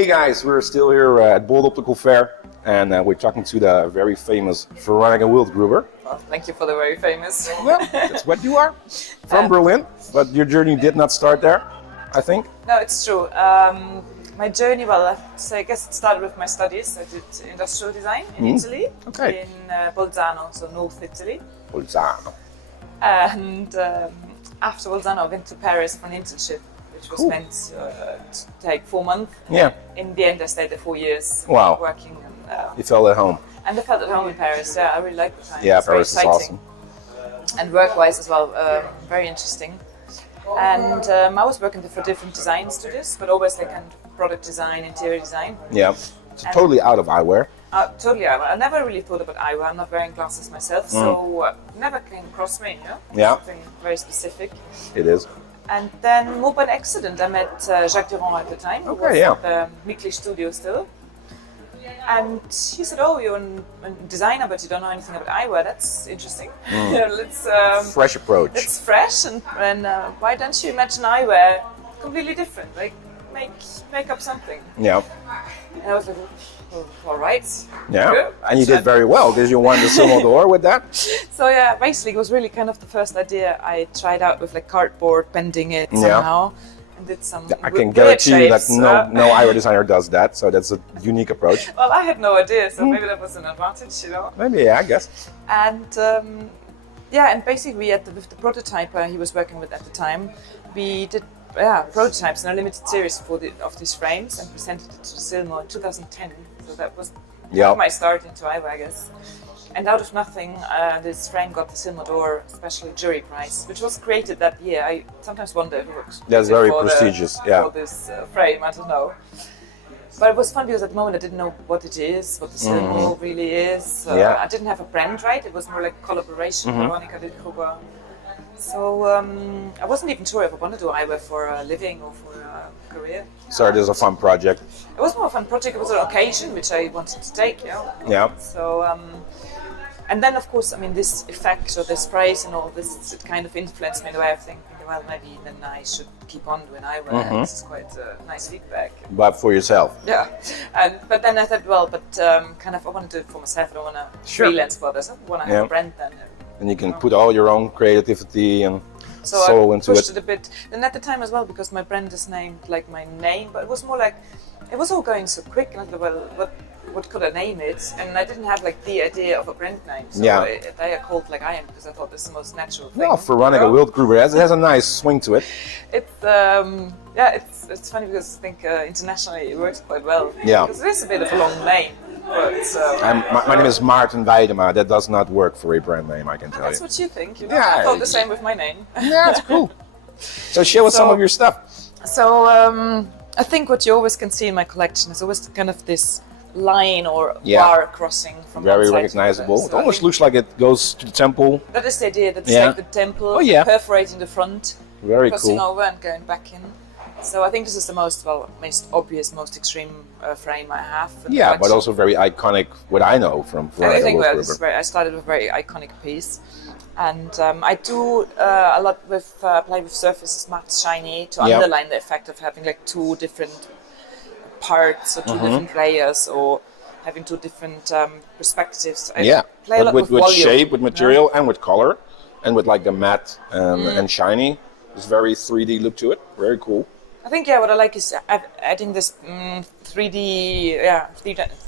Hey guys, we're still here at Bold Optical Fair, and we're talking to the very famous Veronika Wildgruber. Well, thank you for the very famous. Well, that's what you are, from Berlin, but your journey did not start there, I think. No, it's true. My journey, well, I guess it started with my studies. I did industrial design in Italy, in Bolzano, so North Italy. Bolzano. And after Bolzano, I went to Paris for an internship, which was meant to take 4 months. Yeah. In the end, I stayed there 4 years. Wow. Working. You felt at home. And I felt at home in Paris. Yeah, I really liked the time. Yeah, Paris is awesome. And work-wise as well, very interesting. And I was working for different design studios, but always like kind of product design, interior design. Yeah, so totally out of eyewear. Totally eyewear. I never really thought about eyewear. I'm not wearing glasses myself, so never came across me, you know? Yeah. Something very specific. It is. And then, more by accident, I met Jacques Durand at the time. Who was at the Mikli studio still. And he said, "Oh, you're a designer, but you don't know anything about eyewear. That's interesting. Let's fresh approach. It's fresh, and why don't you imagine eyewear completely different? Like make up something." Yeah. And I was like, "Oh, all right." Yeah. Good. And you did very well because you won the Silver Door with that. So yeah, basically, it was really kind of the first idea I tried out with like cardboard, bending it somehow. Did some I can guarantee you that no eyewear designer does that, so that's a unique approach. Well, I had no idea, so maybe that was an advantage, you know. Maybe, yeah, I guess. And and basically with the prototyper he was working with at the time, we did prototypes in a limited series of these frames and presented it to Silmo in 2010. So that was my start into eyewear, I guess. And out of nothing, this frame got the Silmo d'Or Special Jury Prize, which was created that year. I sometimes wonder if it was that's very prestigious, for this frame, I don't know. But it was fun because at the moment I didn't know what it is, what the Silmo really is. I didn't have a brand, right? It was more like a collaboration, Veronika Wildgruber. So I wasn't even sure if I wanted to do eyewear for a living or for a career. So it is a fun project. It was more a fun project. It was an occasion which I wanted to take, you know. Yeah. So, and then of course, I mean, this effect or this prize and all this, it kind of influenced me in the way of thinking, well, maybe then I should keep on doing eyewear. This is quite nice feedback. But for yourself. Yeah. But then I thought, well, kind of I want to do it for myself. I don't want to freelance for others. I want to have a brand then. And you can put all your own creativity and soul into it. So I pushed it a bit. And at the time as well, because my brand is named like my name, but it was more like, it was all going so quick. And I thought, well, what could I name it? And I didn't have like the idea of a brand name. So they are called like I am because I thought this is the most natural thing. Well, Veronika Wildgruber has a nice swing to it. It's funny because I think internationally it works quite well. Yeah. Because it is a bit of a long name. My name is Maarten Weidema. That does not work for a brand name, I can tell you. That's what you think. You know? I thought the same with my name. Yeah, it's cool. So show us some of your stuff. So I think what you always can see in my collection is always kind of this line or bar crossing from very one side recognizable. to the other. It almost looks like it goes to the temple. That is the idea. That's like the temple perforating the front, crossing over and going back in. So I think this is the most obvious, most extreme frame I have. Yeah, but also very iconic. What I know from Veronika Wildgruber. I started with a very iconic piece, and I do a lot with play with surfaces, matte, shiny, to underline the effect of having like two different parts or two different layers, or having two different perspectives. I play a lot with volume, shape, with material, and with color, and with like the matte and shiny. It's very 3D look to it. Very cool. I think what I like is adding this 3D,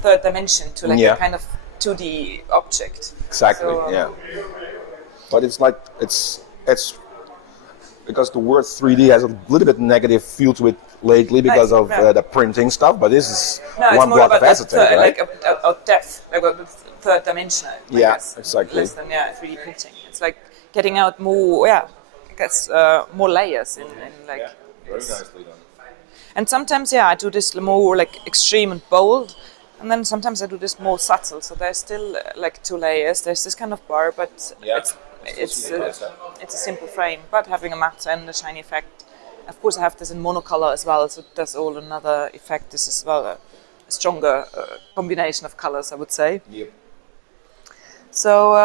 third dimension to like a kind of 2D object. Exactly. So, but it's like it's because the word 3D has a little bit negative feel to it lately because of the printing stuff. But this is one block of acetate, right? Like a depth, like a third dimension. Exactly. Less than 3D printing. It's like getting out more. I guess more layers in like. Very nicely done. And sometimes, I do this more like extreme and bold, and then sometimes I do this more subtle. So there's still like two layers. There's this kind of bar, but it's a simple frame, but having a matte and a shiny effect. Of course, I have this in monocolor as well, so that's all another effect. This is a stronger combination of colors, I would say. Yep. So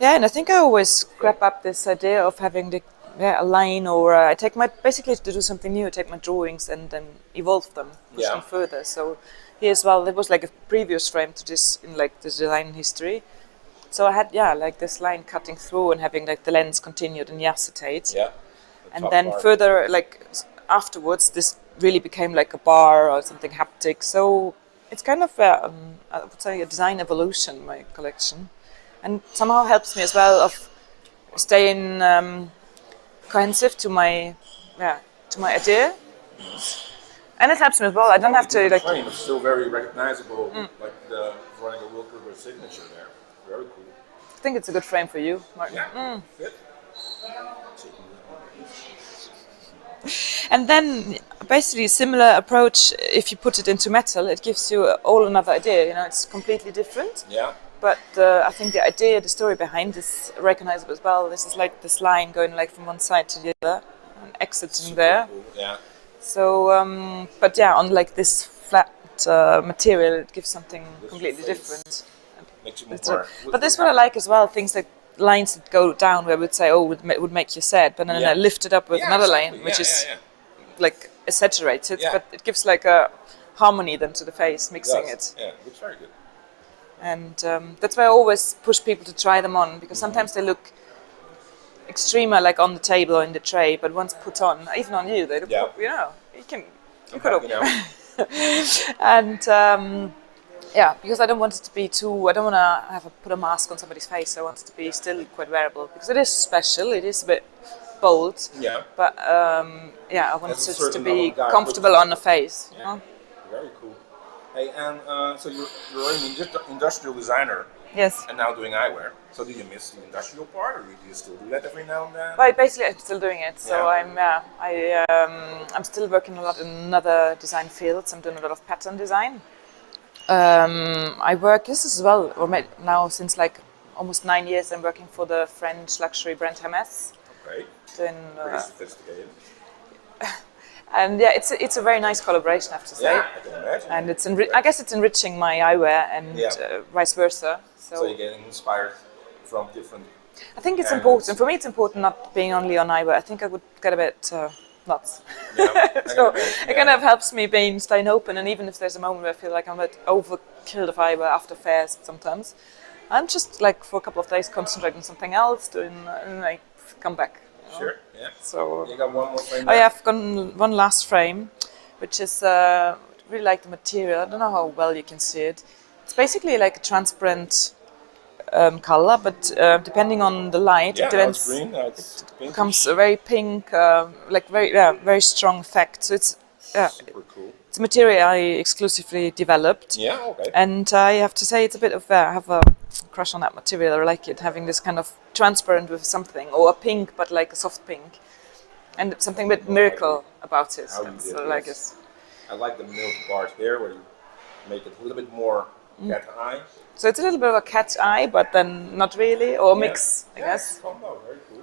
and I think I always grab up this idea of having a line, or I take my basically to do something new. I take my drawings and then evolve them, push them further. So here as well, there was like a previous frame to this in like the design history. So I had like this line cutting through and having like the lens continued in the acetate. Yeah. And then further, like afterwards, this really became like a bar or something haptic. So it's kind of I would say a design evolution, my collection, and somehow helps me as well of staying cohesive to my idea, and it helps me as well. I don't have to like. The frame is still very recognizable, like the Veronika Wildgruber signature there. Very cool. I think it's a good frame for you, Martin. Yeah. Good. And then basically similar approach. If you put it into metal, it gives you all another idea. You know, it's completely different. Yeah. But I think the idea, the story behind is recognizable as well. This is like this line going like from one side to the other, and exiting there. Cool. Yeah. So, but yeah, on like this flat material, it gives something completely different. Makes you more. But this is what I like as well. Things like lines that go down, where we'd say, "Oh, would make you sad," but then I lift it up with another line, which is like exaggerated, but it gives like a harmony then to the face, mixing it. Yeah, looks very good. And that's why I always push people to try them on, because sometimes they look extremer, like on the table or in the tray, but once put on, even on you, they look, you could open. And because I don't want it to be too. I don't want to put a mask on somebody's face. I want it to be still quite wearable, because it is special. It is a bit bold. Yeah. But I want it to be comfortable on the face. Yeah. You know? Very cool. Hey, and so you're an industrial designer. Yes. And now doing eyewear. So do you miss the industrial part, or do you still do that every now and then? Well, basically, I'm still doing it. So I'm still working a lot in other design fields. I'm doing a lot of pattern design. I work this as well, now since like almost 9 years. I'm working for the French luxury brand Hermès. Okay. Pretty sophisticated. And it's a very nice collaboration, I have to say. Yeah, I can imagine. And it's I guess it's enriching my eyewear and vice versa. So you're getting inspired from different. I think it's important. For me, it's important not being only on eyewear. I think I would get a bit nuts. So it kind of helps me staying open, and even if there's a moment where I feel like I'm a bit overkill of eyewear after fairs sometimes, I'm just like for a couple of days concentrating on something else, and I come back. You know? Sure, yeah. So you got one more frame? Oh yeah, I've got one last frame, which is really like the material. I don't know how well you can see it. It's basically like a transparent color, but depending on the light, it becomes a very pink, like very strong effect. So it's super cool. It's a material I exclusively developed. Yeah, okay. And I have to say, it's a bit of I have a crush on that material. I like it having this kind of transparent with something, or a pink, but like a soft pink, and something a bit miracle about it. So I like it. I like the milled part here, where you make it a little bit more cat eye. So it's a little bit of a cat's eye, but then not really, or a mix, I guess. Combo, very cool.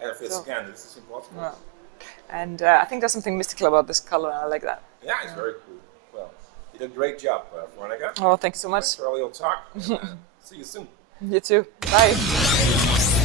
And if it's again, this is impossible. Yeah. And I think there's something mystical about this color, and I like that. Yeah, it's very cool. Well, you did a great job, Veronika. Oh, thank you so much. Thanks for all your talk. See you soon. You too. Bye.